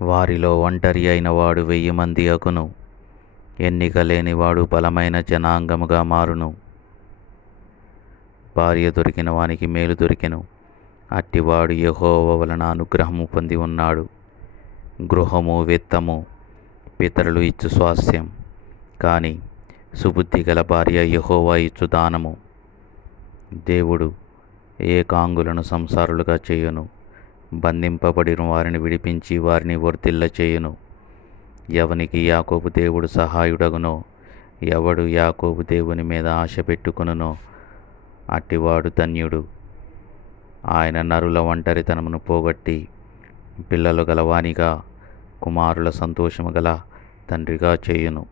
వారిలో ఒంటరి అయిన వాడు 1000 మంది అగును. ఎన్నిక లేనివాడు బలమైన జనాంగముగా మారును. భార్య దొరికిన వానికి మేలు దొరికెను. అట్టివాడు యెహోవా వలన అనుగ్రహము పొంది ఉన్నాడు. గృహము, విత్తము పితరులు ఇచ్చు స్వాస్థ్యం, కానీ సుబుద్ధి గల భార్య యెహోవా ఇచ్చు దానము. దేవుడు ఏకాంగులను సంసారులుగా చేయును. బంధింపబడిన వారిని విడిపించి వారిని వర్ధిల్ల చేయును. ఎవనికి యాకోబు దేవుడు సహాయుడగునో, ఎవడు యాకోబు దేవుని మీద ఆశ పెట్టుకొనునో అట్టివాడు ధన్యుడు. ఆయన నరుల ఒంటరితనమును పోగొట్టి పిల్లలు గలవానిగా, కుమారుల సంతోషము గల తండ్రిగా చేయును.